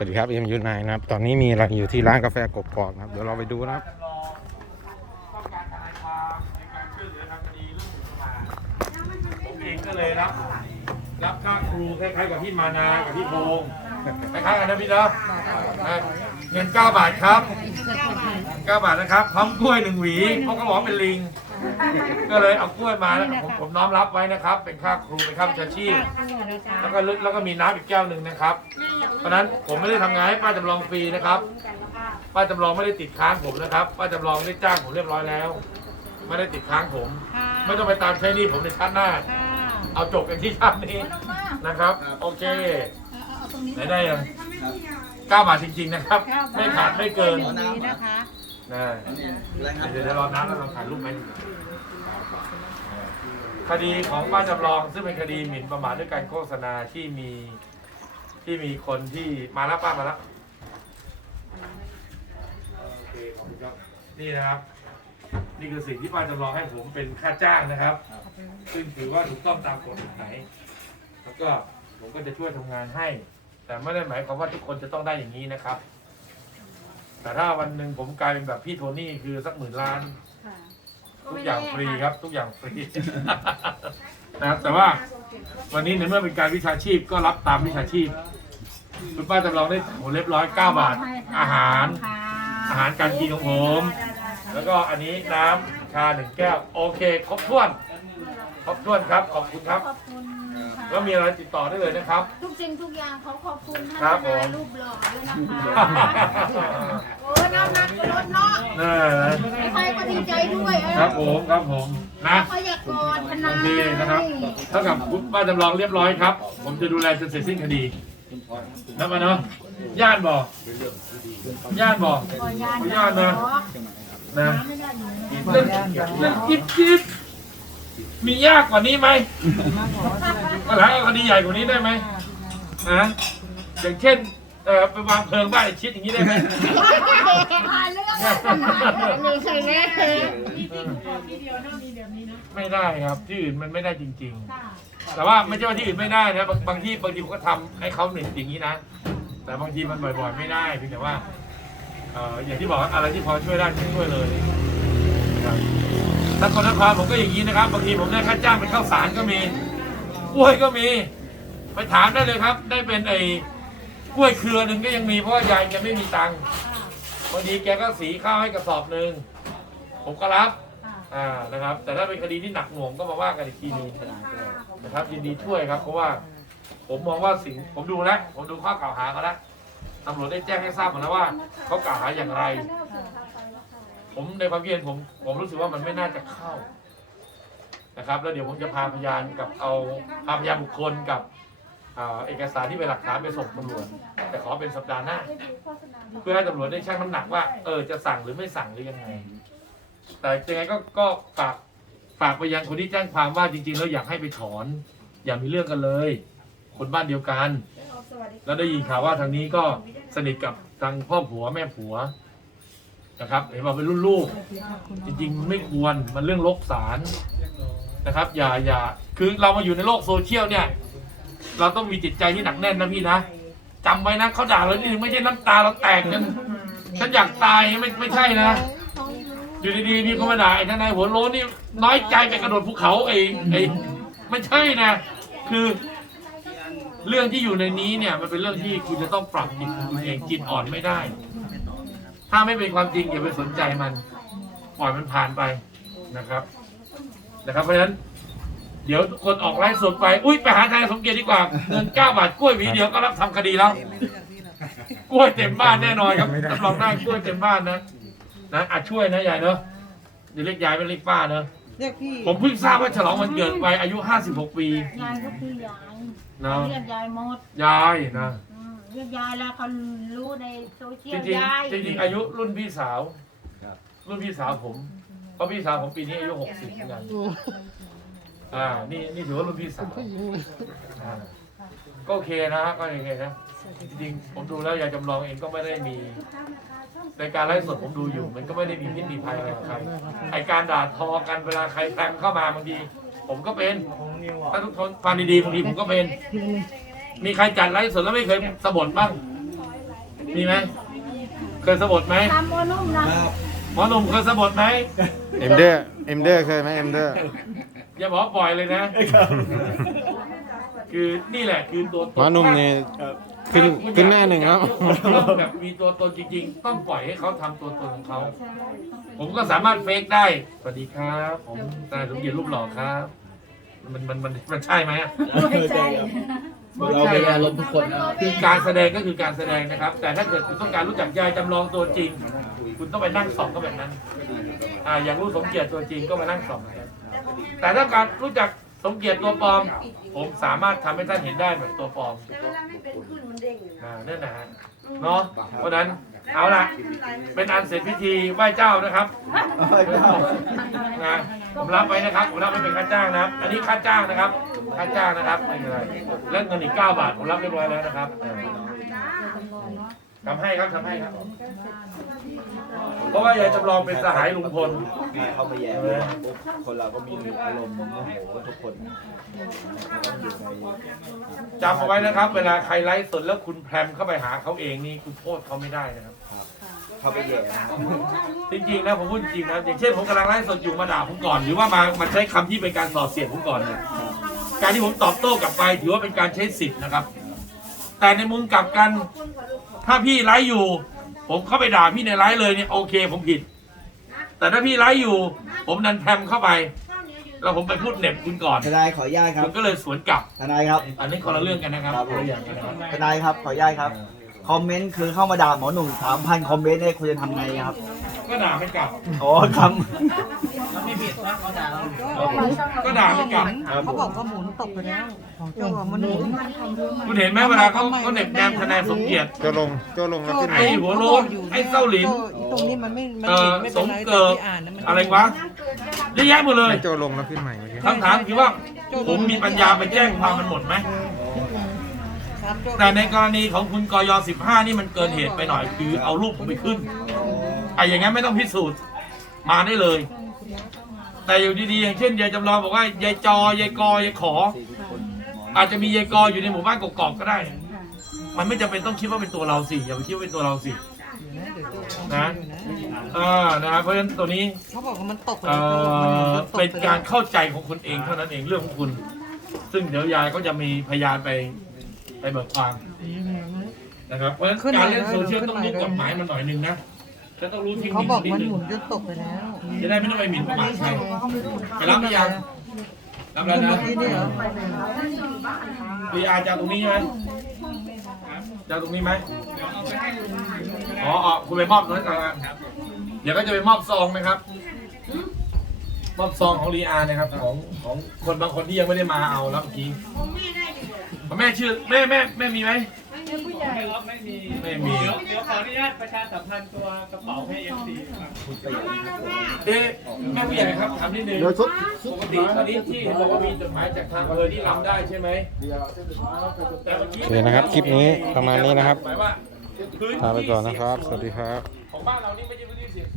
สวัสดีครับเอ็มยูไนนะครับ ตอนนี้มีอะไรอยู่ที่ร้านกาแฟกบกอกนะครับ เดี๋ยวเราไปดูนะครับเหลือทางคดีเรื่องหมิ่นประมาทผมเองก็เลยรับรับค่าครูคล้ายๆกับพี่มานา กับพี่พงษ์คล้ายๆกันนะพี่นะเงิน9บาทครับ9บาทนะครับพร้อมกล้วยหนึ่งหวีเพราะเขาบอกเป็นลิง ก็เลยเอากล้วยมาแล้วผมผมน้อมรับไว้นะครับ เป็นค่าครูเป็นค่าวิชาชีพ แล้วก็ลึกแล้วก็มีน้ำอีกแก้วหนึ่งนะครับ เพราะฉะนั้นผมไม่ได้ทำงานให้ป้าจำลองฟรีนะครับ ป้าจำลองไม่ได้ติดค้างผมนะครับ ป้าจำลองได้จ้างผมเรียบร้อยแล้ว ไม่ได้ติดค้างผม ไม่ต้องไปตามใช้หนี้ผมในชาติหน้า เอาจบกันที่ชาตินี้นะครับ โอเคไหนได้ยังก้าบาทจริงๆนะครับ ไม่ขาดไม่เกินนะคะ นะเดี๋ยวเดี๋ยวรอน้ำแล้วเราถ่ายรูปไหมคดีของป้าจำลองซึ่งเป็นคดีหมิ่นประมาทด้วยการโฆษณาที่มีที่มีคนที่มาแล้วป้ามาแล้วโอเคขอบคุณครับนี่นะครับ นี่คือสิ่งที่ป้าจำลองให้ผมเป็นค่าจ้างนะครับ ซึ่งถือว่าถูกต้องตามกฎหมายแล้วก็ผมก็จะช่วยทำงานให้ แต่ไม่ได้หมายความว่าทุกคนจะต้องได้อย่างนี้นะครับ แต่ถ้าวันหนึ่งผมกลายเป็นแบบพี่โทนี่คือสักหมื่นล้านทุกอย่างฟรีครับ ทุกอย่างฟรี นะครับแต่ว่าวันนี้ในเมื่อเป็นการวิชาชีพก็รับตามวิชาชีพคุณป้าจำลองได้โหเรียบร้อย9บาท อาหาร อาหารการกินของผม แล้วก็อันนี้น้ำชาหนึ่งแก้ว โอเค ครบถ้วน ครบถ้วนครับ ขอบคุณครับ ขอบคุณ ค่ะแล้วมีอะไรติดต่อได้เลยนะครับ ทุกสิ่งทุกอย่างเขาขอบคุณท่านครับผมรูปหล่อด้วยนะคะโอ้น้ำหนักก็ลดเนาะน่าใครก็ดีใจด้วยเออครับผมครับผมนะ เขาอยากกอดพนาโอเคนะครับเท่ากับคุณป้าจำลองเรียบร้อยครับ ผมจะดูแลจนเสร็จสิ้นคดีนะมาเนาะญาติบอกญาติบอกขอญาตขอญาตนะ นะไม่ได้อยู่เล่นเล่นจิ๊บจิ๊บมียากกว่านี้ไหม ก็หลังเอาคดีใหญ่กว่านี้ได้ไหมนะอย่างเช่นเอ่อไปวางเพลิงบ้านไอ้ชิดอย่างนี้ได้ไหมผ่านเรื่องอะไรหนึ่งใส่แม่ไม่ได้ครับที่อื่นมันไม่ได้จริงๆแต่ว่าไม่ใช่ว่าที่อื่นไม่ได้นะบางบางที่บางทีผมก็ทำให้เขาหนึ่งอย่างนี้นะ แต่บางทีมันบ่อยๆไม่ได้เพียงแต่ว่าเอ่ออย่างที่บอกว่าอะไรที่พอช่วยได้ช่วยเลยนะครับถ้าคนนครผมก็อย่างนี้นะครับ บางทีผมได้ค่าจ้างเป็นข้าวสารก็มี กล้วยก็มี ไปถามได้เลยครับ ได้เป็นไอ้กล้วยเครือหนึ่งก็ยังมีเพราะว่ายายแกไม่มีตังค์บางทีแกก็สีข้าวให้กระสอบหนึ่งผมก็รับอ่านะครับ แต่ถ้าเป็นคดีที่หนักหน่วงก็มาว่ากันอีกทีหนึงนะครับ ยินดีช่วยครับ เพราะว่าผมมองว่าสิ่งผมดูแล้วผมดูข้อกล่าวหาเขาแล้วตำรวจได้แจ้งให้ทราบหมดแล้วว่าเขากล่าวหาอย่างไร ผมในความคิดเห็นผมผมรู้สึกว่ามันไม่น่าจะเข้า นะครับ แล้วเดี๋ยวผมจะพาพยานกับเอาพาพยานบุคคลกับอ่าเอกสารที่เป็นหลักฐานไปส่งตำรวจ แต่ขอเป็นสัปดาห์หน้า เพื่อให้ตำรวจได้ชั่งน้ำหนักว่าเออจะสั่งหรือไม่สั่งหรือยังไง แต่ยังไงก็ก็ฝากฝากไปยังคนที่แจ้งความว่าจริงๆแล้วอยากให้ไปถอน อย่ามีเรื่องกันเลย คนบ้านเดียวกัน แล้วได้ยินข่าวว่าทางนี้ก็สนิทกับทางพ่อผัวแม่ผัวนะครับเห็นว่าเป็นรุ่นลูกจริงๆ ไม่ควรมันเรื่องลกสาร นะครับ อย่าอย่าคือเรามาอยู่ในโลกโซเชียลเนี่ย เราต้องมีจิตใจที่หนักแน่นนะพี่นะจำไว้นะเขาด่าเรานี่ไม่ใช่น้ำตาเราแตกกันฉันอยากตายไม่ไม่ใช่นะ อยู่ดีๆมีคนมาด่าไอ้ทนายหัวโล้นนี่น้อยใจไปกระโดดภูเขาไอ้ไอ้ไม่ใช่นะ คือ เรื่องที่อยู่ในนี้เนี่ย มันเป็นเรื่องที่คุณจะต้องปรับจิตของคุณเองจิตอ่อนไม่ได้ ถ้าไม่เป็นความจริงอย่าไปสนใจมัน ปล่อยมันผ่านไปนะครับ นะครับ เพราะฉะนั้น เดี๋ยวคนออกไลฟ์สดไป อุ้ยไปหาทนายสมเกียรติดีกว่าเงินเก้าบาทกล้วยหวีเดียวก็รับทำคดีแล้ว กล้วยเต็มบ้านแน่นอนครับรับรองได้กล้วยเต็มบ้านนะนะอาจช่วยนะยายเนอะอย่าเรียกยายไม่เรียกป้าเนอะเรียกพี่ผมเพิ่งทราบว่าฉลองวันเกิดไปอายุ 56 ปี ยายก็คือยายเนาะเรียกยายหมดยายนะ อืมเรียกยายแล้วเขารู้ในโซเชียจลริงยาย ๆจริงๆอายุรุ่นพี่สาวรุ่นพี่สาวผม เพราะพี่สาวผมปีนี้อายุ60เหมือนกันอ่านี่นี่ถือว่ารุ่นพี่สาวอ่าก็โอเคนะฮะก็โอเคนะจริงๆผมดูแล้วยายจำลองเองก็ไม่ได้มีในการไลฟ์สดผมดูอยู่ มันก็ไม่ได้มีพิษมีภัยอะไรกับใครไอการด่าทอกันเวลาใครแทงเข้ามาบางทีผมก็เป็นถ้าทุกคนฟังดีๆบางทีผมก็เป็น มีใครจัดไลฟ์สดแล้วไม่เคยสะบัดบ้าง มีไหม เคยสะบดไหม ทำโมนุ่มนะห มอหนุ่มเคยสะบดไหมเอ็มเดอร์เอ็มเดอร์เคยไหมเอ็มเดอร์อย่าบอกว่าปล่อยเลยนะ คือนี่แหละคือตัวตหมอหนุ่มนี่ขึ้นขึ้นหน้าหนึ่งครับต้องแบบมีตัวตนจริงๆ ต้องปล่อยให้เขาทำตัวตนของเขา ผมก็สามารถเฟกได้ สวัสดีครับ ผมนายสมเกียรติรูปหล่อครับ มันมันมันมันใช่ไหมอะ ไม่ใช่ เราเป็นอารมณ์ทุกคนนะคือการแสดงก็คือการแสดงนะครับ แต่ถ้าเกิดคุณต้องการรู้จักยายจำลองตัวจริง คุณต้องไปนั่งส่องก็แบบนั้นอ่าอยากรู้สมเกียรติตัวจริงก็มานั่งส่องกันแต่ถ้าการรู้จักสมเกียรติตัวปลอม ผมสามารถทำให้ท่านเห็นได้แบบตัวปลอมเวลาไม่เป็นขึ้นมันเด้งอ่านั่นนะฮะเนาะเพราะฉะนั้น เอาละเป็นอันเสร็จพิธีไหว้เจ้านะครับนะผมรับไว้นะครับผมรับไว้เป็นค่าจ้างนะครับ อันนี้ค่าจ้างนะครับ ค่าจ้างนะครับไม่เป็นไรและเงินอีก9บาทผมรับเรียบร้อยแล้วนะครับเออทำให้ครับทำให้ครับ เพราะว่ายายจำลองเป็นสหายลุงพลเข้าไปแย่ปุ๊บคนเราก็มีอารมณ์โมโหทุกคนจำเอาไว้นะครับ เวลาใครไลฟ์สดแล้วคุณแพรมเข้าไปหาเขาเองนี่คุณโทษเขาไม่ได้นะครับ เข้าไปแย่นะจริงๆนะผมพูดจริงนะอย่างเช่นผมกำลังไลฟ์สดอยู่มาด่าผมก่อนหรือว่ามามาใช้คำที่เป็นการสอดเสียดผมก่อนเนี่ยการที่ผมตอบโต้กลับไปถือว่าเป็นการใช้สิทธิ์นะครับ แต่ในมุมกลับกัน ถ้าพี่ไลฟ์อยู่ ผมเข้าไปด่าพี่ในไลฟ์เลยเนี่ยโอเค ผมผิด แต่ถ้าพี่ไลฟ์อยู่ ผมดันแพรมเข้าไป แล้วผมไปพูดเหน็บคุณก่อนทนายขออนุญาตครัผบมก็เลยสวนกลับทนายครับ อันนี้คนละเรื่องกันนะครับครับคนละอย่างกันนะครับ ทนายครับขออนุญาตครับ คอมเมนต์คือเข้ามาด่าหมอหนุ่มสามพันคอมเมนต์เนี่ยควรจะทำไงครับ ก็ด่าไม่กลับโอ้ครับก็ด่าไม่กลับเขาบอกว่าหมุนตกไปแล้วของโจ้อะมันหมุนคุณเห็นไหมเวลาเขาเขาเหน็บแนมคะแนนสมเกียรติโจลงโจลงแล้วขึ้นไหมไอ้หัวโล้นไอ้เส้าหลินตรงนี้มันไม่มันเอ่เห็อนไม่สเป็นมไรเกิดแต่ที่อ่านนั้นมันอะไรวะเยอะแยะหมดเลยไม่โจลงแล้วขึ้นใหม่เมื่อกี้คำถามคือว่าผมมีปัญญาไปแจ้งความมันหมดไหมครับโจ้ แต่ในกรณีของคุณกย15 นี่มันเกินเหตุไปหน่อย คือเอารูปผมไปขึ้นไอ้อย่างงั้นไม่ต้องพิสูจน์มาได้เลย แต่อยู่ดีๆอย่างเช่นยายจำลองบอกว่ายายจอยายกอยายขอ อาจจะมียายกออยู่ในหมู่บ้านกอกๆก็ได้ มันไม่จำเป็นต้องคิดว่าเป็นตัวเราสิอย่าไปคิดว่าเป็นตัวเราสินะอ่านะครับเพราะฉะนั้นตัวนี้เขาบอกว่ามันตกไปเอ่แล้วอเป็นการเข้าใจของคุณเองเท่านั้นเองเรื่องของคุณ ซึ่งเดี๋ยวยายก็จะมีพยานไป ไปเบิกความนะครับเพราะฉะนั้นการเล่นโซเชียลต้องรู้กฎหมายมันหน่อยหนึงนะจะต้องรู้เทคเขานิคบอกนิดมันนึงหมุนจนตกไปแล้วจะได้ไม่ต้องไปหมิ่นประมาทใครไปรับหรือยังรับแล้วนะที่นี่เหรอรีอาร์จะเอาตรงนี้ใช่ไหมจะเอาตรงนี้ไหมอ๋ออ๋อคุณไปมอบตรงนั้นก่อนครับเดี๋ยวก็จะไปมอบซองนะครับมอบซองของรีอาร์นะครับของของคนบางคนที่ยังไม่ได้มาเอาแล้วเมื่อกี้ แม่ชื่อแม่แม่แม่มีไหมไม่มีเดี๋ยวเดี๋ยวขออนุญาตประชาสัมพันธ์ตัวกระเป๋าให้เอฟซีครับเอ๊ะแม่ผู้ใหญ่ครับถามนิดนึงเดี๋ยวชุดปกติตอนนี้ที่บอกว่ามีจดหมายจากทางอำเภอที่รับได้ใช่ไหมแต่เมื่อกี้โอเคนะครับคลิปนี้ประมาณนี้นะครับหมายว่าพื้นที่ลาไปก่อนนะครับ สวัสดีครับ ของบ้านเรานี่ไม่ใช่พื้นที่เสี่ยง